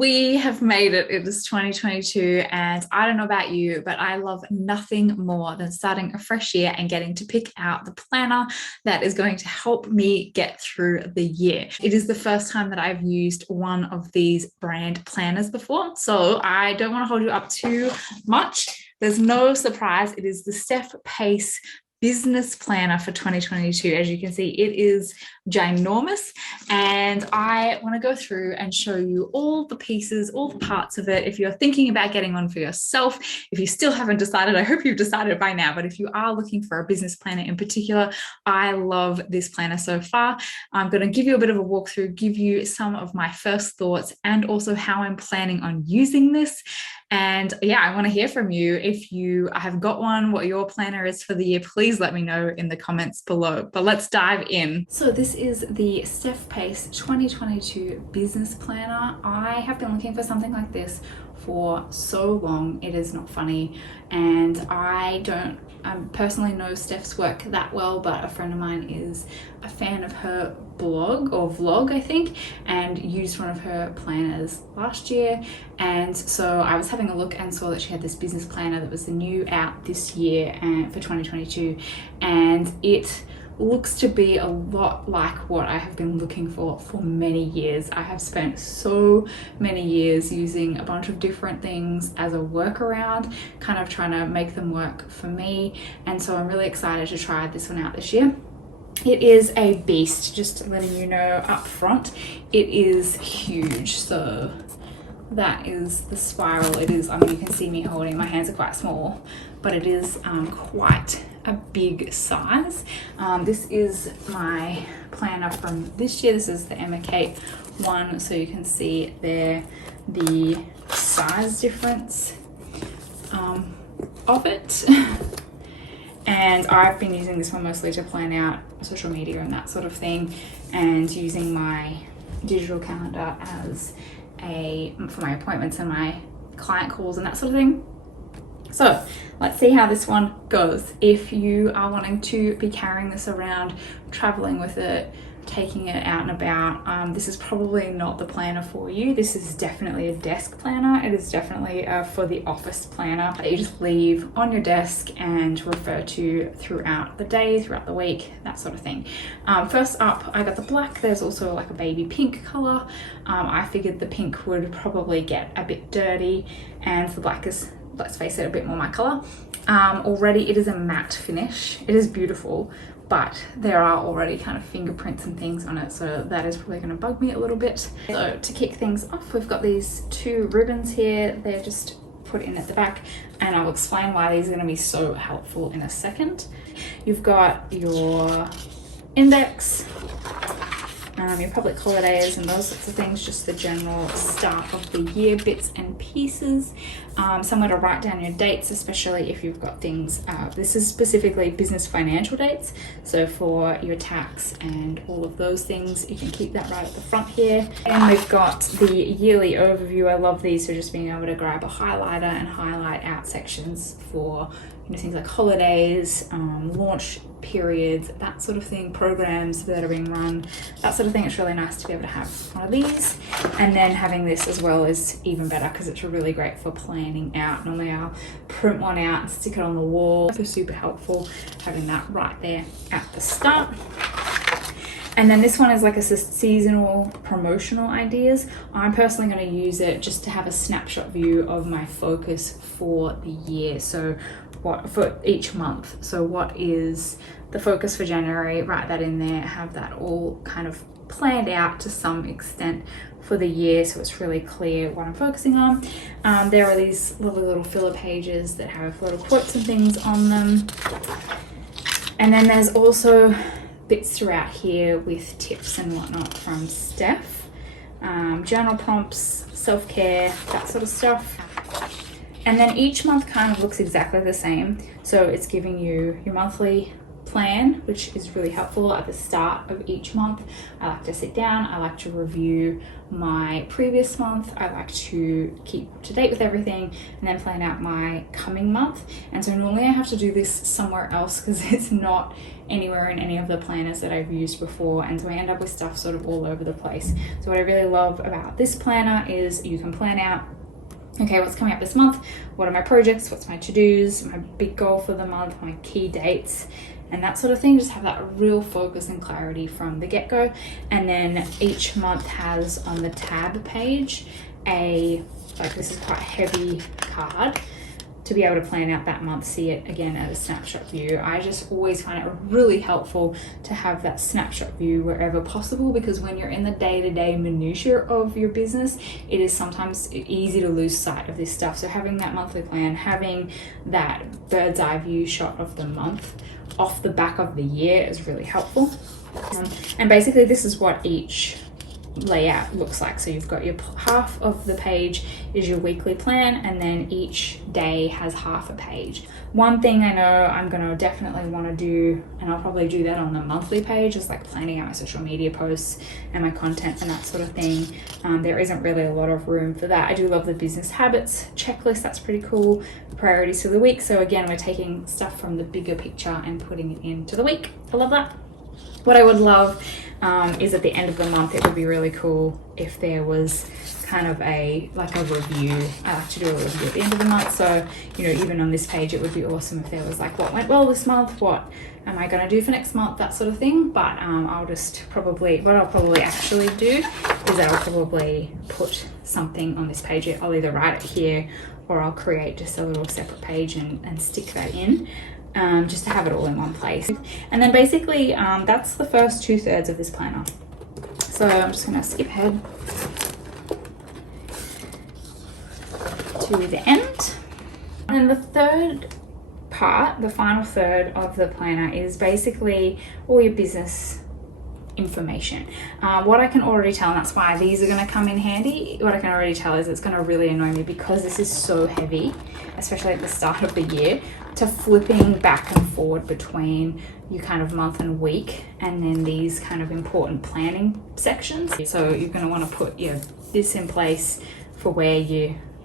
We have made it. It is 2022, and I don't know about you, but I love nothing more than starting a fresh year and getting to pick out the planner that is going to help me get through the year. It is the first time that I've used one of these brand planners before, so I don't want to hold you up too much. There's no surprise. It is the Steph Pase business planner for 2022. As you can see, it is ginormous, and I want to go through and show you all the pieces, all the parts of it. If you're thinking about getting one for yourself, if you still haven't decided, I hope you've decided by now, but if you are looking for a business planner in particular, I love this planner so far. I'm going to give you a bit of a walkthrough, give you some of my first thoughts, and also how I'm planning on using this. And yeah, I want to hear from you. If you have got one, what your planner is for the year, please let me know in the comments below. But let's dive in. So this is the Steph Pase 2022 business planner. I have been looking for something like this for so long. It is not funny, and I personally know Steph's work that well, but a friend of mine is a fan of her blog or vlog, I think, and used one of her planners last year. And so I was having a look and saw that she had this business planner that was the new out this year and for 2022, and it looks to be a lot like what I have been looking for many years. I have spent so many years using a bunch of different things as a workaround, kind of trying to make them work for me, and so I'm really excited to try this one out this year. It is a beast, just letting you know up front. It is huge, so that is the spiral. It is, I mean, you can see me holding, my hands are quite small, but it is quite a big size. This is my planner from this year. This is the Emma Kate one, so you can see there the size difference of it. And I've been using this one mostly to plan out social media and that sort of thing, and using my digital calendar as for my appointments and my client calls and that sort of thing. So let's see how this one goes. If you are wanting to be carrying this around, traveling with it, taking it out and about, this is probably not the planner for you. This is definitely a desk planner. It is definitely for the office planner that you just leave on your desk and refer to throughout the day, throughout the week, that sort of thing. First up, I got the black. There's also like a baby pink color. I figured the pink would probably get a bit dirty, and the black is, let's face it, a bit more my color. Already it is a matte finish. It is beautiful, but there are already kind of fingerprints and things on it, so that is probably going to bug me a little bit. So to kick things off, we've got these two ribbons here. They're just put in at the back, and I'll explain why these are going to be so helpful in a second. You've got your index, your public holidays and those sorts of things, just the general start of the year bits and pieces. Somewhere to write down your dates, especially if you've got things, this is specifically business financial dates, so for your tax and all of those things, you can keep that right at the front here. And we've got the yearly overview. I love these, so just being able to grab a highlighter and highlight out sections for things like holidays, launch periods, that sort of thing, programs that are being run, that sort of thing. It's really nice to be able to have one of these, and then having this as well is even better because it's really great for planning out. Normally I'll print one out and stick it on the wall. So super helpful having that right there at the start. And then this one is like a seasonal promotional ideas. I'm personally going to use it just to have a snapshot view of my focus for the year. So what for each month. So what is the focus for January? Write that in there, have that all kind of planned out to some extent for the year, so it's really clear what I'm focusing on. There are these lovely little filler pages that have little quotes and things on them. And then there's also bits throughout here with tips and whatnot from Steph, journal prompts, self-care, that sort of stuff. And then each month kind of looks exactly the same, so it's giving you your monthly plan, which is really helpful at the start of each month. I like to sit down, I like to review my previous month, I like to keep up to date with everything, and then plan out my coming month. And so normally I have to do this somewhere else because it's not anywhere in any of the planners that I've used before, and so I end up with stuff sort of all over the place. So what I really love about this planner is you can plan out, okay, what's coming up this month, what are my projects, what's my to-dos, my big goal for the month, my key dates, and that sort of thing. Just have that real focus and clarity from the get-go. And then each month has on the tab page this is quite a heavy card to be able to plan out that month, see it again at a snapshot view. I just always find it really helpful to have that snapshot view wherever possible, because when you're in the day-to-day minutiae of your business, it is sometimes easy to lose sight of this stuff. So having that monthly plan, having that bird's eye view shot of the month off the back of the year is really helpful. And basically this is what each layout looks like. So you've got your half of the page is your weekly plan, and then each day has half a page. One thing I know I'm going to definitely want to do, and I'll probably do that on the monthly page, is like planning out my social media posts and my content and that sort of thing. There isn't really a lot of room for that. I do love the business habits checklist, that's pretty cool. Priorities for the week, so again we're taking stuff from the bigger picture and putting it into the week. I love that. What I would love is at the end of the month, it would be really cool if there was kind of a review. I like to do a review at the end of the month. So, you know, even on this page, it would be awesome if there was like, what went well this month? What am I going to do for next month? That sort of thing. But what I'll probably actually do is I'll probably put something on this page. I'll either write it here or I'll create just a little separate page and stick that in. Just to have it all in one place. And then basically that's the first 2/3 of this planner. So I'm just going to skip ahead to the end. And the third part, the final third of the planner, is basically all your business information. What I can already tell, and that's why these are going to come in handy, what I can already tell is it's going to really annoy me, because this is so heavy, especially at the start of the year, to flipping back and forward between your kind of month and week and then these kind of important planning sections. So you're going to want to put this in place for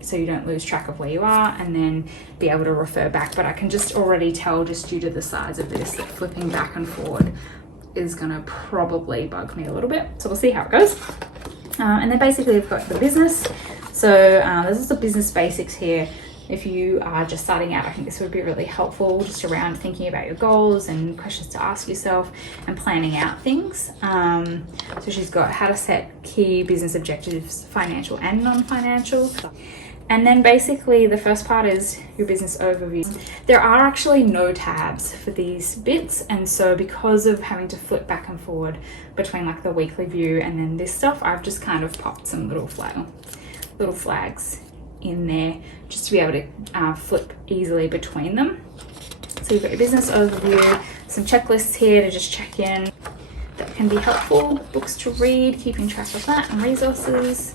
so you don't lose track of where you are, and then be able to refer back. But I can just already tell, just due to the size of this, that flipping back and forward is gonna probably bug me a little bit. So we'll see how it goes. And then basically we've got the business. So there's also business basics here. If you are just starting out, I think this would be really helpful, just around thinking about your goals and questions to ask yourself and planning out things. So she's got how to set key business objectives, financial and non-financial. And then basically the first part is your business overview. There are actually no tabs for these bits, and so because of having to flip back and forward between like the weekly view and then this stuff, I've just kind of popped some little flags in there just to be able to flip easily between them. So you've got your business overview, some checklists here to just check in that can be helpful, books to read, keeping track of that, and resources.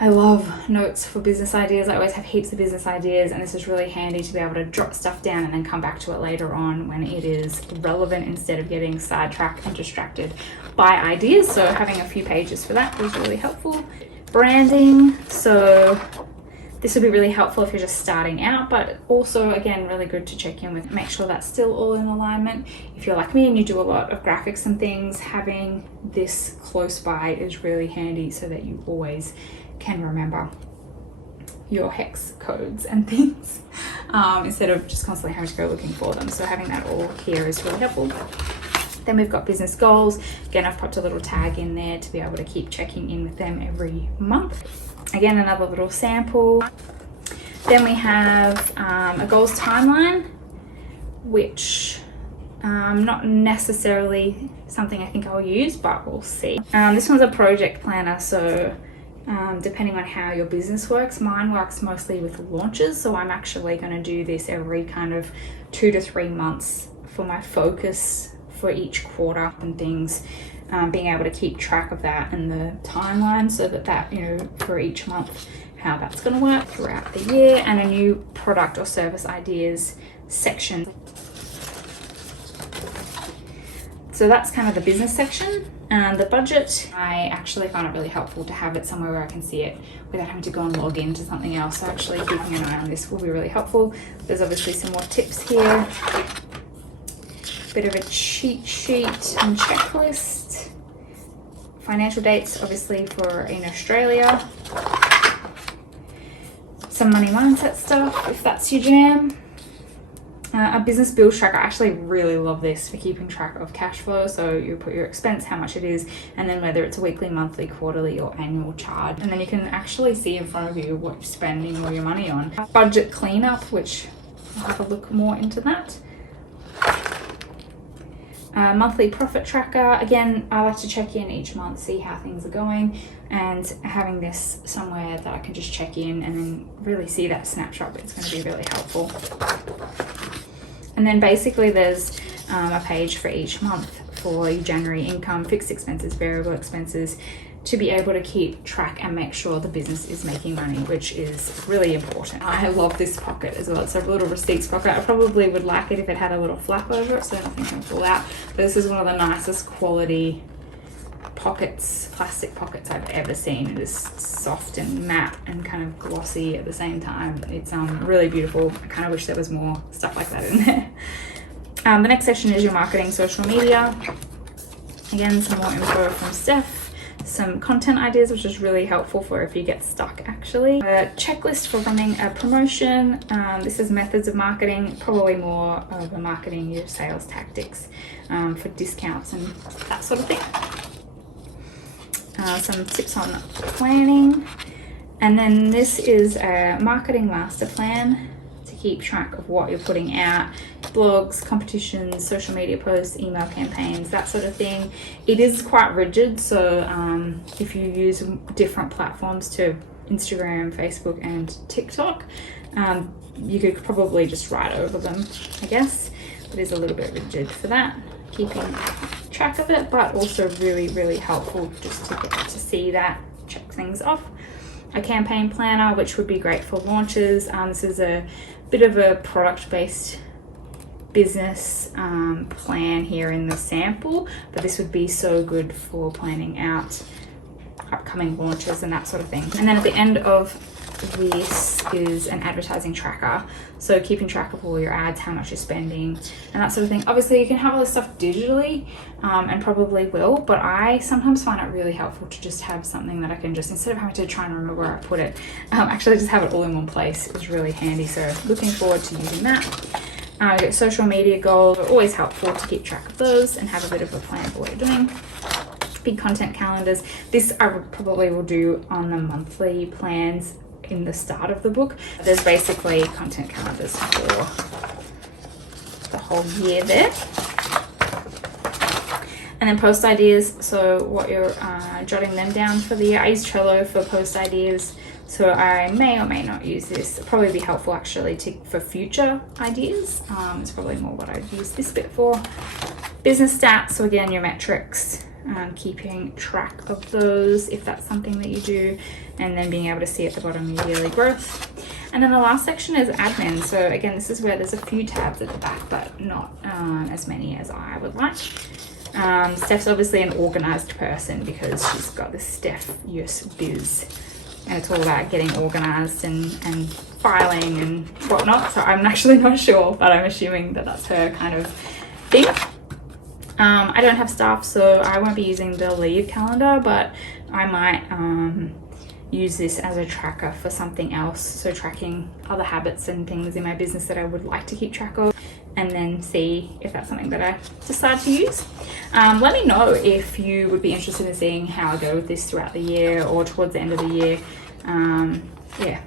I love notes for business ideas. I always have heaps of business ideas, and this is really handy to be able to drop stuff down and then come back to it later on when it is relevant, instead of getting sidetracked and distracted by ideas. So having a few pages for that is really helpful. Branding, so this would be really helpful if you're just starting out, but also again really good to check in with, make sure that's still all in alignment. If you're like me and you do a lot of graphics and things, having this close by is really handy so that you always can remember your hex codes and things instead of just constantly having to go looking for them. So having that all here is really helpful. Then we've got business goals. Again, I've popped a little tag in there to be able to keep checking in with them every month. Again, another little sample. Then we have a goals timeline, which not necessarily something I think I'll use, but we'll see. This one's a project planner, so depending on how your business works, mine works mostly with launches, so I'm actually going to do this every kind of 2 to 3 months for my focus for each quarter and things, being able to keep track of that and the timeline, so that you know, for each month how that's going to work throughout the year. And a new product or service ideas section. So that's kind of the business section. And the budget, I actually find it really helpful to have it somewhere where I can see it without having to go and log into something else. So actually keeping an eye on this will be really helpful. There's obviously some more tips here. Bit of a cheat sheet and checklist. Financial dates, obviously, for in Australia. Some money mindset stuff, if that's your jam. A business bills tracker. I actually really love this for keeping track of cash flow. So you put your expense, how much it is, and then whether it's a weekly, monthly, quarterly, or annual charge. And then you can actually see in front of you what you're spending all your money on. Budget cleanup, which I'll have a look more into that. Monthly profit tracker. Again, I like to check in each month, see how things are going, and having this somewhere that I can just check in and then really see that snapshot, it's going to be really helpful. And then basically there's a page for each month for your January income, fixed expenses, variable expenses, to be able to keep track and make sure the business is making money, which is really important. I love this pocket as well. It's a little receipts pocket. I probably would like it if it had a little flap over it so nothing can fall out. But this is one of the nicest quality pockets, plastic pockets I've ever seen. It is soft and matte and kind of glossy at the same time. It's really beautiful. I kind of wish there was more stuff like that in there. The next section is your marketing, social media. Again, some more info from Steph. Some content ideas, which is really helpful for if you get stuck actually. A checklist for running a promotion. This is methods of marketing, probably more of a marketing, your sales tactics for discounts and that sort of thing. Some tips on planning. And then this is a marketing master plan to keep track of what you're putting out. Blogs, competitions, social media posts, email campaigns, that sort of thing. It is quite rigid, so if you use different platforms to Instagram, Facebook, and TikTok, you could probably just write over them, I guess. It is a little bit rigid for that, keeping track of it, but also really, really helpful just to get to see that, check things off. A campaign planner, which would be great for launches. This is a bit of a product-based business plan here in the sample, but this would be so good for planning out upcoming launches and that sort of thing. And then at the end of this is an advertising tracker, so keeping track of all your ads, how much you're spending and that sort of thing. Obviously you can have all this stuff digitally and probably will, but I sometimes find it really helpful to just have something that I can just, instead of having to try and remember where I put it, actually just have it all in one place. It was really handy, so looking forward to using that. Social media goals are always helpful to keep track of those and have a bit of a plan for what you're doing. Big content calendars. This I probably will do on the monthly plans in the start of the book. There's basically content calendars for the whole year there. And then post ideas, so what you're jotting them down for the year. I use Trello for post ideas, so I may or may not use this. It'll probably be helpful actually for future ideas. It's probably more what I'd use this bit for. Business stats, so again, your metrics, keeping track of those if that's something that you do, and then being able to see at the bottom your yearly growth. And then the last section is admin. So again, this is where there's a few tabs at the back, but not as many as I would like. Steph's obviously an organized person because she's got this Steph Biz, and it's all about getting organized and filing and whatnot. So I'm actually not sure, but I'm assuming that that's her kind of thing. I don't have staff, so I won't be using the leave calendar, but I might use this as a tracker for something else. So tracking other habits and things in my business that I would like to keep track of, and then see if that's something that I decide to use. Let me know if you would be interested in seeing how I go with this throughout the year or towards the end of the year. Yeah.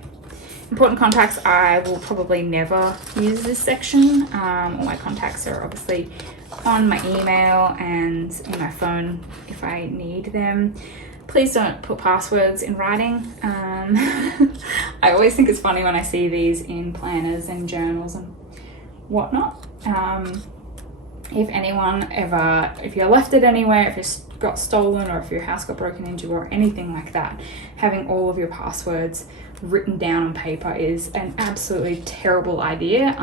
Important contacts, I will probably never use this section. All my contacts are obviously on my email and in my phone if I need them. Please don't put passwords in writing. I always think it's funny when I see these in planners and journals and whatnot. If anyone ever, if you're left it anywhere, if you're got stolen or if your house got broken into or anything like that, having all of your passwords written down on paper is an absolutely terrible idea.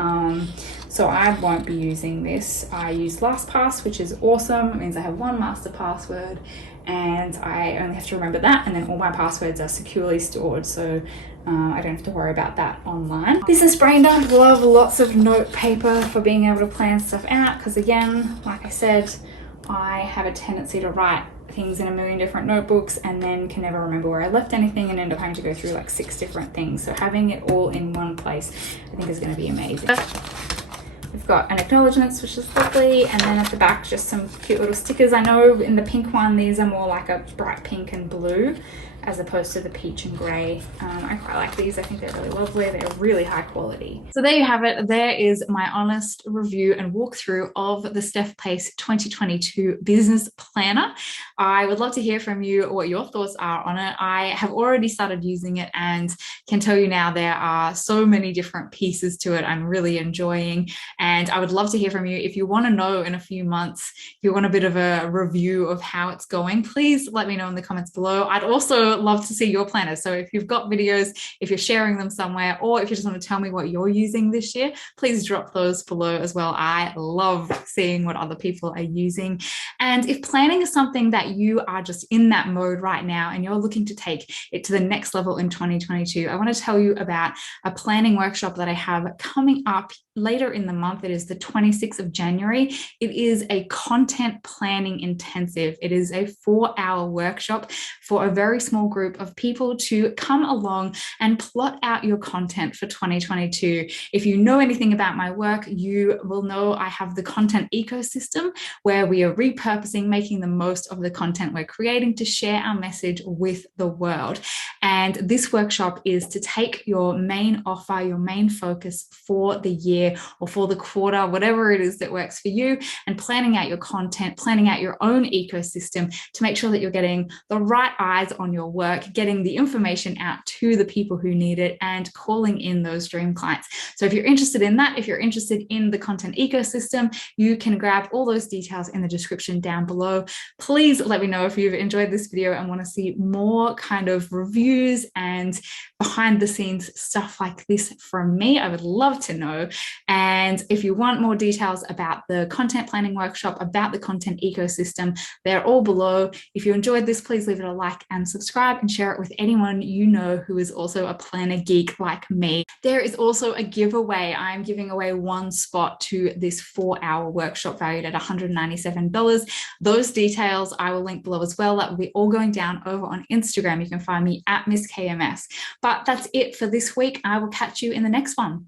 So I won't be using this. I use LastPass, which is awesome. It means I have one master password and I only have to remember that, and then all my passwords are securely stored, so I don't have to worry about that online. Business brain dump, love lots of note paper for being able to plan stuff out, because again, like I said, I have a tendency to write things in a million different notebooks and then can never remember where I left anything and end up having to go through like 6 different things. So having it all in one place I think is going to be amazing. We've got an acknowledgements, which is lovely, and then at the back just some cute little stickers. I know in the pink one these are more like a bright pink and blue as opposed to the peach and grey. I quite like these. I think they're really lovely. They're really high quality. So there you have it. There is my honest review and walkthrough of the Steph Pase 2022 business planner. I would love to hear from you what your thoughts are on it. I have already started using it and can tell you now there are so many different pieces to it I'm really enjoying, and I would love to hear from you. If you want to know in a few months, if you want a bit of a review of how it's going, please let me know in the comments below. I'd also love to see your planners. So if you've got videos, if you're sharing them somewhere, or if you just want to tell me what you're using this year, please drop those below as well. I love seeing what other people are using. And if planning is something that you are just in that mode right now and you're looking to take it to the next level in 2022, I want to tell you about a planning workshop that I have coming up later in the month. It is the 26th of January. It is a content planning intensive. It is a 4-hour workshop for a very small group of people to come along and plot out your content for 2022. If you know anything about my work, you will know I have the content ecosystem where we are repurposing, making the most of the content we're creating to share our message with the world. And this workshop is to take your main offer, your main focus for the year or for the quarter, whatever it is that works for you, and planning out your content, planning out your own ecosystem to make sure that you're getting the right eyes on your work, getting the information out to the people who need it, and calling in those dream clients. So if you're interested in that, if you're interested in the content ecosystem, you can grab all those details in the description down below. Please let me know if you've enjoyed this video and want to see more kind of reviews and behind the scenes stuff like this from me. I would love to know. And if you want more details about the content planning workshop, about the content ecosystem, they're all below. If you enjoyed this, please leave it a like and subscribe and share it with anyone you know who is also a planner geek like me. There is also a giveaway. I'm giving away one spot to this 4-hour workshop valued at $197. Those details I will link below as well. That will be all going down over on Instagram. You can find me at Miss KMS. But that's it for this week. I will catch you in the next one.